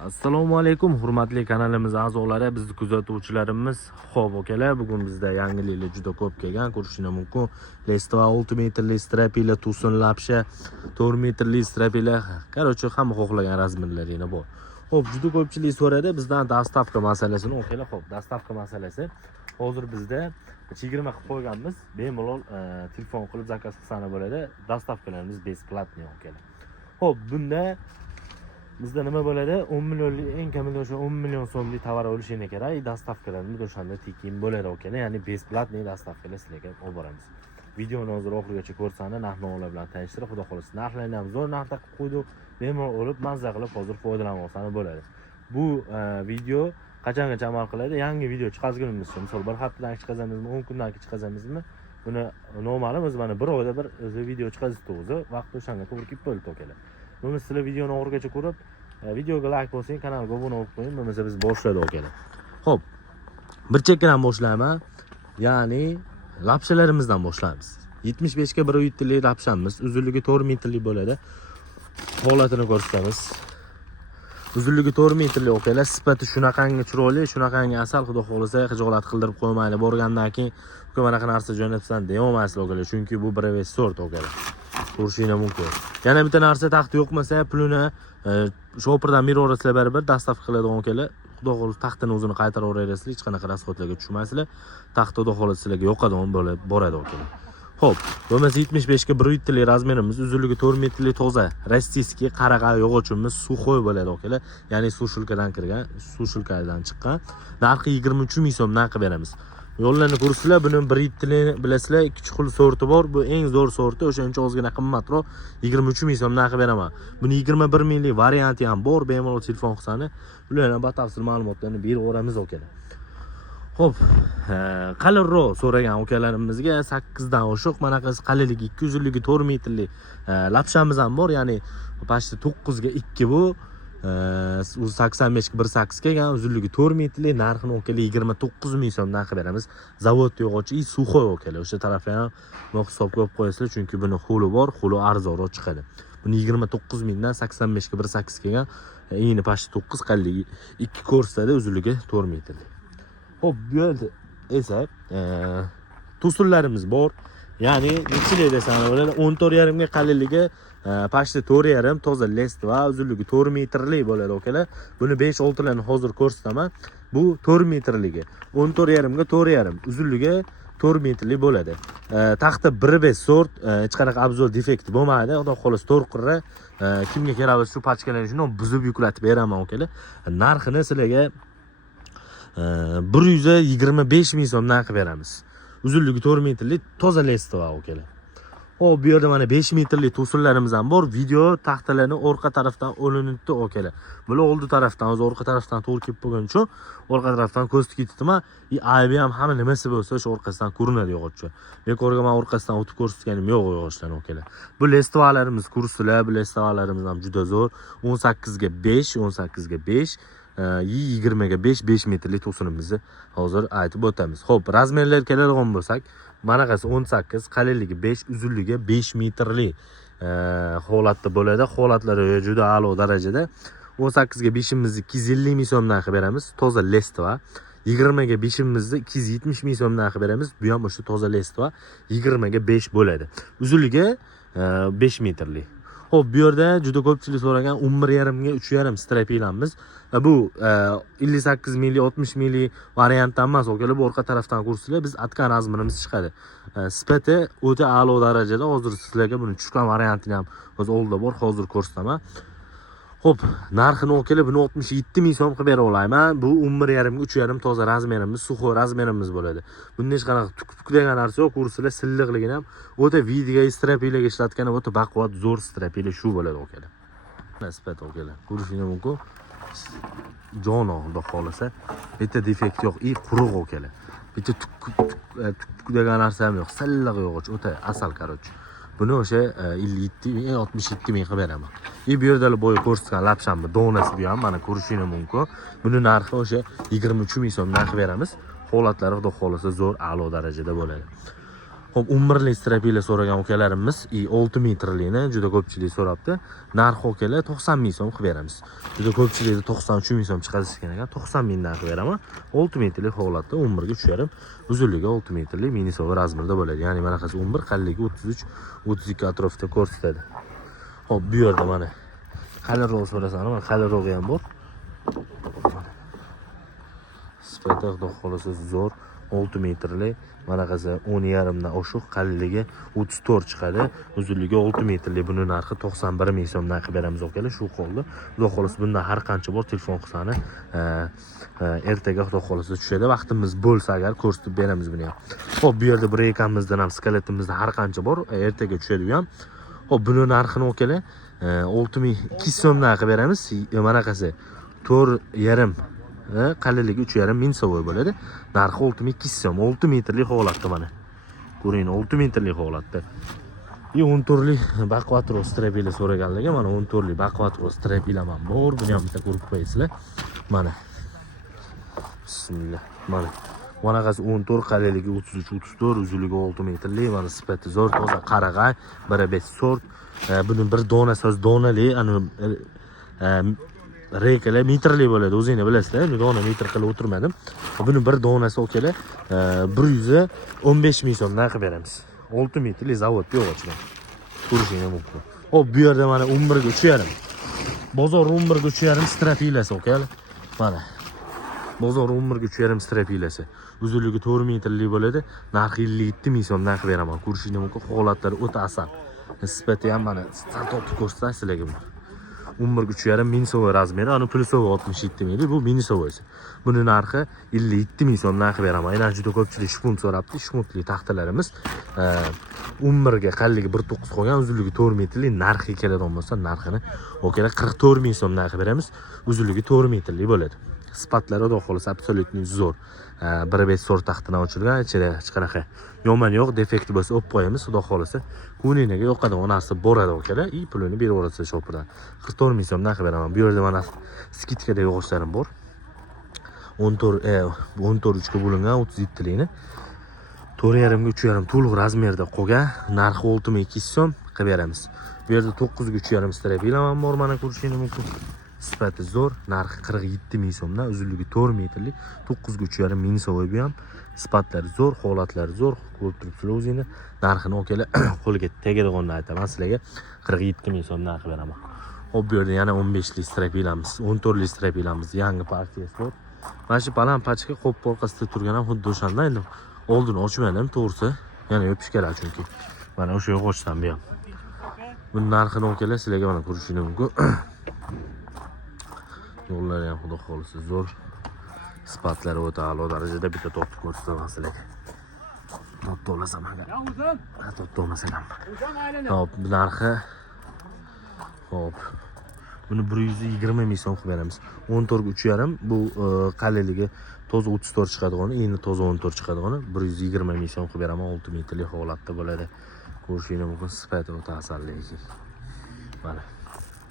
Assalomu alaykum, hurmatli kanalimiz a'zolari, bizni kuzatuvchilarimiz. Xo'p, akalar, bugun bizda yangiliklar juda ko'p kelgan, ko'rishingiz mumkin. Lestva 6 metrli strapila, Tucson lapsha 4 metrli strapila, qarochi hamma xohlagan razmerlarini bor. Xo'p, juda ko'pchilik so'radi bizdan dostavka masalasini. O'kaylar, xo'p, dostavka masalasi hozir bizda chegirma qilib qo'yganmiz. Bemalol telefon qilib zakaz qilsani bo'ladi. Dostavkalarimiz besplatniy, o'kaylar. Xo'p, bunda bizda nima bo'ladi? 10 millionlik, eng kamida o'sha 10 million so'mlik tovar olishingga kerak, dostavkalarimiz o'shanda tekin bo'ladi, o'kaylar. Ya'ni besplatniy dostavkalar sizlarga olib boramiz. Videoni hozir oxirigacha ko'rsanglar, narx-navolar bilan tanishtirib, xudo xohlasa narxlarni ham zo'r narxda qilib qo'ydik. Bemalol olib, mazza qilib hozir foydalanib olsangiz bo'ladi. Bu video qachongacha amal qiladi? Yangi video chiqazgunimizcha, misol bir haftadan chiqazamizmi, 10 kundan chiqazamizmi? Buni noma'lum, biz mana bir oyda bir video chiqazdik o'zi, vaqt o'shanga to'g'ri kelib qoldi, o'kaylar. Buni sizlar videoni oxirigacha ko'rib, videoga like bosing, kanalga obuna bo'lib qo'ying, bo'lmasa biz boshladik, o'kaylar. Xo'p, bir chekkadan boshlayman. Ya'ni lapshalarimizdan boshlaymiz. 75 ga 1 lik lapshamiz, uzunligi 4 metrlik bo'ladi. Holatini ko'rsatamiz. Uzunligi 4 metrlik, o'kaylar. Sifati shunaqangi chiroyli, shunaqangi asal, xudo xohlasa xijolat qildirib qo'ymaydi. Borgandan keyin bunaqa narsa jo'natsan deyomaysizlar, o'kaylar. Chunki bu brevet sort, o'kaylar. Ko'rishingiz mumkin. Yana bitta narsa, taxti yo'qmasa, pulini shopirdan mirror orasida baribir dostavka qiladigan, o'kaylar. Xudo xohlasa taxtini o'zini qaytarib o'raverasizlar, hech qanaqa rasxodlarga tushmaysizlar. Taxt xudo xohlasa sizlarga yoqadigan bo'lib boradi, o'kaylar. Xo'p, bo'lmasa 75 ga 1 lik razmerimiz, uzunligi 4 metrlik toza, rossiyskiy qarag'a yog'ochimiz sukhoy bo'ladi, o'kaylar. Ya'ni sushilkadan kirgan, sushilkadan chiqqan. Narxi 23 ming so'm narxi beramiz. Yo'llarni ko'rsizlar, buni 1 tilini bilasizlar, ikki chuqur sorti bor. Bu eng zo'r sorti, o'shancha ozgina qimmatroq, 23 ming so'm narxi beraman. Buni 21 minglik varianti ham bor, bemalol telefon qilsangiz, ularning batafsil ma'lumotlarini berib o'ramiz, o'kaylar. Xo'p, qalinroq so'ragan ukalarimizga 8 dan oshiq, mana qilsa qalinligi 2, uzunligi 4 metrlik lapshamiz ham bor, ya'ni pashti 9 ga 2 bu. 85 ga 1.8 kelgan, uzunligi 4 metrlik, narxini o'kaylar 29 ming so'm narxi beramiz. Zavod yog'ochi, sukhoy, o'kaylar. O'sha tarafga ham hisobga olib qo'yasizlar, chunki buni xuli bor, xuli arzonroq chiqadi. Buni 29 mingdan 85 ga 1.8 kelgan, eni pashti 9, qalinligi 2 ko'rsatadi, uzunligi 4 metrlik. Xo'p, bu yerda esa tusullarimiz bor. Ya'ni nechilik desam bo'ladi, 14,5 ga qalinligi pashti 4,5 toza lestva, uzunligi 4 metrlik bo'ladi, o'kaylar. Buni 5-6 larni hozir ko'rsataman. Bu 4 metrligi, 14,5 ga 4,5, uzunligi 4 metrlik bo'ladi. Taxta 1B sort, hech qanaqa obzor defekt bo'lmaydi. Xudo xohlasa to'rqirra kimga kerak bo'lsa shu pachkalarni shunday buzib yuklatib beraman, o'kaylar. Narxini sizlarga 125 ming so'm narxi beramiz. Uzunligi 4 metrlik toza lestva, o'kaylar. Xo'p, bu yerda mana 5 metrlik to'sinlarimiz ham bor. Video taxtalarni orqa tarafdan olinibdi, o'kaylar. Bular oldi tarafdan, o'zi orqa tarafdan to'g'ri kelib bo'lgani uchun orqa tarafdan ko'z tikitdimi? Aybi ham hamma nimasi bo'lsa o'sha orqasidan ko'rinadi yog'ochcha. Bekorga men orqasidan o'tib ko'rsatganim yo'q yog'ochlarni, o'kaylar. Bu lestvalarimiz kurslar, bu lestvalarimiz ham juda zo'r. 18 ga 5, 18 ga 5. 20 ga 5, 5 metrlik to'sinimizni hozir aytib o'tamiz. Xo'p, razmerlarga keladigan bo'lsak, mana qasi 18, qalinligi 5, uzunligi 5 metrlik holatda bo'ladi. Holatlari juda a'lo darajada. 18 ga 5imizni 250 ming so'm narxi beramiz, toza lestva. 20 ga 5imizni 270 ming so'm narxi beramiz. Bu ham o'sha toza lestva 20 ga 5 bo'ladi. Uzunligi 5 metrlik. Xo'p, bu yerda juda ko'pchilik so'ragan 11,5 ga 3,5 strapilamiz. Bu 58 minglik, 60 minglik variantdan emas, o'kaylar. Bu orqa tarafdan ko'rsizlar, biz atgan razmerimiz chiqadi. Sifati o'ta a'lo darajada. Hozir sizlarga buni tushgan variantini ham o'z oldida bor, hozir ko'rsataman. Xo'p, narxini o'kaylar, buni 67 ming so'm qilib bera olayman. Bu 11,5 ga 3,5 toza razmerimiz, sukhoy razmerimiz bo'ladi. Bunda hech qanaqa tuk degan narsa yo'q, ko'rsizlar, silliqligini ham o'ta videoga strapilaga ishlatgan o'ta baquvvat zo'r strapila shu bo'ladi, o'kaylar. Nisbat, o'kaylar. Ko'rishingiz mumkin. Jono, xudo xohlasa, bitta defekt yo'q, quruq, o'kaylar. Bitta tuk degan narsa ham yo'q, silliq yog'och, o'ta asal, qarochi. Buni o'sha 57 ming, 67 ming qilib beraman. Bu yerda bo'yi ko'rsatgan lapshamni donasi bu ham mana ko'rishingiz mumkin. Buni narxi o'sha 23 ming so'm narx beramiz. Holatlari xudo xohlasa zo'r, a'lo darajada bo'ladi. Xo'p, 11 li strapila so'ragan ukalarimiz 6 metrlikni juda ko'pchilik so'rabdi. Narxi ukalar 90 ming so'm qilib beramiz. Juda ko'pchilikda 93 ming so'm chiqazishgan ekan, 90 mingdan qilib beraman. 6 metrlik holatda 11 ga tusharim. Uzunligi 6 metrlik mini so'v razmerda bo'ladi. Ya'ni mana qasi 11, qalinligi 33, 32 atrofida ko'rsatadi. Xo'p, bu yerda mana qalinroq so'rasan, mana qalinrog'i ham bor. Sifati xudo xolasa zo'r. 6 metrlik, mana qasa 10,5 dan oshiq, qalinligi 34 chiqadi, uzunligi 6 metrlik. Buni narxi 91 ming so'mdan qilib beramiz akalar. Shu qoldi. Xudo xolasa bundan har qancha bor telefon qilsani, ertaga xudo xolasa tushadi. Vaqtimiz bo'lsa agar ko'rsatib beramiz buni ham. Xo'p, bu yerda brekamizdan ham, skeletimizdan har qancha bor, ertaga tushadi bu ham. Xo'p, buni narxini akalar 6200 so'mdan qilib beramiz. Mana qasa 4,5 qalinligi 3,5 ming so'm bo'ladi. Narxi 6200 so'm. 6 metrlik holatda mana. Ko'ring, 6 metrlik holatda. 14 lik baqvatro strapila so'raganlarga mana 14 lik baqvatro strapila ham bor. Buni ham bitta ko'rib qo'yasizlar. Mana. Bismillah. Mana. Mana qasi 14, qalinligi 33, 34, uzunligi 6 metrlik. Mana sifati zo'r, toza qarag'ay, 1,5 sort. Buni bir dona so'z donali, rekalar metrli bo'ladi. O'zingiz bilasizlar, men dona metr qilib o'tirmadim. Buni bir donasi okalar 115 ming so'mdan qilib beramiz. 6 metrli zavod yo'g'ochdan. Ko'rishingiz mumkin. Hop, bu yerda mana 11 ga 3,5. Bozor 11 ga 3,5 strapilasi okalar. Mana. Bozor 11 ga 3,5 strapilasi. Uzunligi 4 metrli bo'ladi. Narxi 57 ming so'mdan qilib beraman. Ko'rishingiz mumkin. Holatlari o'ta asal. Sifati ham mana topib ko'rsatay sizlarga buni. 11 ga 3,5 ming so'm razmeri, ani plusovi 67 ming, bu mini so'visi. Buni narxi 57 ming so'mdan qilib beraman. Aynan juda ko'pchilik shpunt so'rabdi. Shpuntli taxtalarimiz 11 ga qalinligi 1,9 qolgan, uzunligi 4 metrlik. Narxi keladigan bo'lsa, narxini okalar 44 ming so'mdan qilib beramiz. Uzunligi 4 metrlik bo'ladi. Sifatlari xudo xolasa absolutni zo'r. 1,5 sort taxtadan ochilgan, ichida hech qanaqa yomon yo'q, defekti bo'lsa olib qo'yamiz, xudo xolasa. Kuniniga yoqadigan narsa boradi okalar, pulini berib yuborasiz shopirdan. 44 ming so'mdan qilib beraman. Bu yerda mana skitkada yog'ochlarim bor. 14 ga bo'lingan 37 likni 4,5 ga 3,5 to'liq razmerda qolgan, narxi 6200 so'm qilib beramiz. Bu yerda 9 ga 3,5 strapilam ham bor, mana ko'rishingiz mumkin. Sifati zo'r, narxi 47 ming so'mdan, uzunligi 4 metrlik, 9 ga 3,5 ming so'm bu ham. Sifatlari zo'r, holatlari zo'r, ko'rib turibsizlar o'zingiz. Narxini okalar qo'lga tegadiganini aytaman sizlarga, 47 ming so'mdan qilib beraman. Hop, bu yerda yana 15 lik strapilamiz, 14 lik strapilamiz, yangi partiyasi bor. Mana shu baland pachka qo'p orqasida turgan ham xuddi o'shanda, endi oldini ochmadim, to'g'risi. Yana yopish kerak chunki. Mana o'sha yog'ochdan bu ham. Buni narxini okalar sizlarga mana ko'rishingiz mumkin. Yo'llari ham xudo xolasa zo'r. Sifatlari o'ta a'lo darajada, bitta topib ko'rsataman sizlarga. Toptolasam agar. Toptolmasam ham. Hop, narxi. Hop. Buni 120 ming so'm qilib beramiz. 14 ga 3,5, bu qalinligi toza 34 chiqadigani, endi toza 14 chiqadigani 120 ming so'm qilib beraman. 6 metrli holatda bo'ladi. Ko'rishingiz mumkin, sifati o'ta asalli ekan. Mana.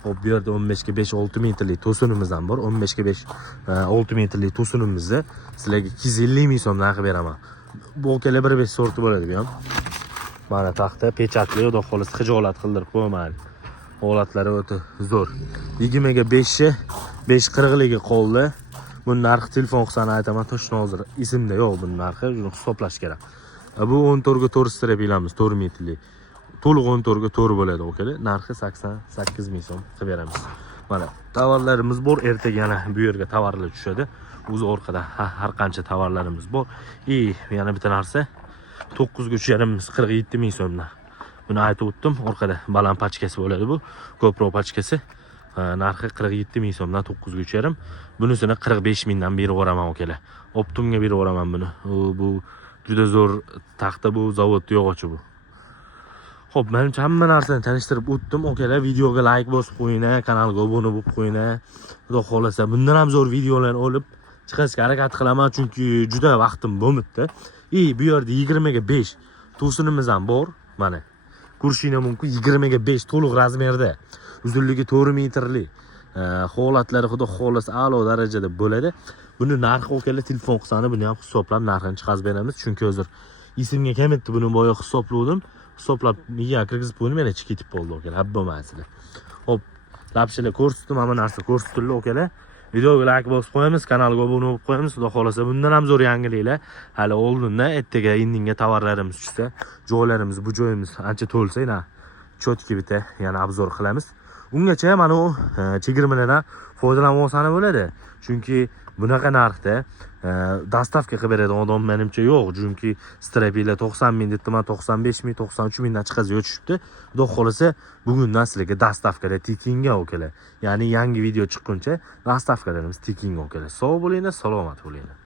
Hop, bu yerda 15 ga 5 6 metrlik to'sinimiz ham bor. 15 ga 5 6 metrlik to'sinimizni sizlarga 250 ming so'mdan qilib beraman. Bu okalar 1,5 sorti bo'ladi bu ham. Mana taxta pechatli, xudo xolasa xijolat qildirib qo'ymaydi. Holatlari o'ta zo'r. 20 ga 5 5,40ligi qoldi. Buni narxi telefon qilsani aytaman, to'shni hozir esimda yo'q buni narxi, shuni hisoblash kerak. Bu 14 ga 4 strapilamiz, 4 metrlik. To'liq 14 ga 4 bo'ladi okalar. Narxi 88 ming so'm qilib beramiz. Mana tovarlarimiz bor. Ertaga yana bu yerga tovarlar tushadi. O'zi orqada har qancha tovarlarimiz bor. Yana bitta narsa 9 ga 3,5 47 ming so'mdan. Buni aytib o'tdim. Orqada baland pachkasi bo'ladi bu. GoPro pachkasi. Narxi 47 ming so'mdan 9 ga 3,5. Bunisini 45 mingdan berib yuboraman okalar. Optimga berib yuboraman buni. Bu juda zo'r taxta, bu zavod yog'ochi bu. Xo'p, menimcha hamma narsani tanishtirib o'tdim. Okalar, videoga like bosib qo'yinglar, kanalga obuna bo'lib qo'yinglar. Xudo xolasa, bundan ham zo'r videolar olib chiqishga harakat qilaman, chunki juda vaqtim bo'lmadi. Bu yerda 20 ga 5 to'sinimiz ham bor. Mana ko'rishingiz mumkin, 20 ga 5 to'liq razmerda. Uzunligi 4 metrli. Holatlari xudo xolasa a'lo darajada bo'ladi. Buni narxi okalar telefon qilsani, buni ham hisoblab narxini chiqarib beramiz, chunki hozir esimga kelmayapti buni boya hisobladim. Hisoblab miya kirgizib qo'ydim, yana ichib ketib bo'ldi akalar. Habba masala. Hop, lapshilar ko'rsatdim, hamma narsa ko'rsatildi akalar. Videoga like bosib qo'yamiz, kanalga obuna bo'lib qo'yamiz. Xudo xolasa bundan ham zo'r yangiliklar hali oldinda ertaga indinga tovarlarimiz tushsa, joylarimiz, bu joyimiz ancha to'lsa, yana chotki bitta yana obzor qilamiz. Ungacha mana u chegirmalardan foydalanib olsani bo'ladi. Chunki bunaqa narxda dastavka qilib beradigan odam menimcha yo'q. Chunki strapilar 90 ming debdi, men 95 ming, 93 mingdan chiqazib o'tishibdi. Xudo xolasa bugundan sizlarga dastavkada tekinga okalar. Ya'ni yangi video chiqquncha dastavkalarimiz tekinga okalar. Sog' bo'linglar, salomat bo'linglar.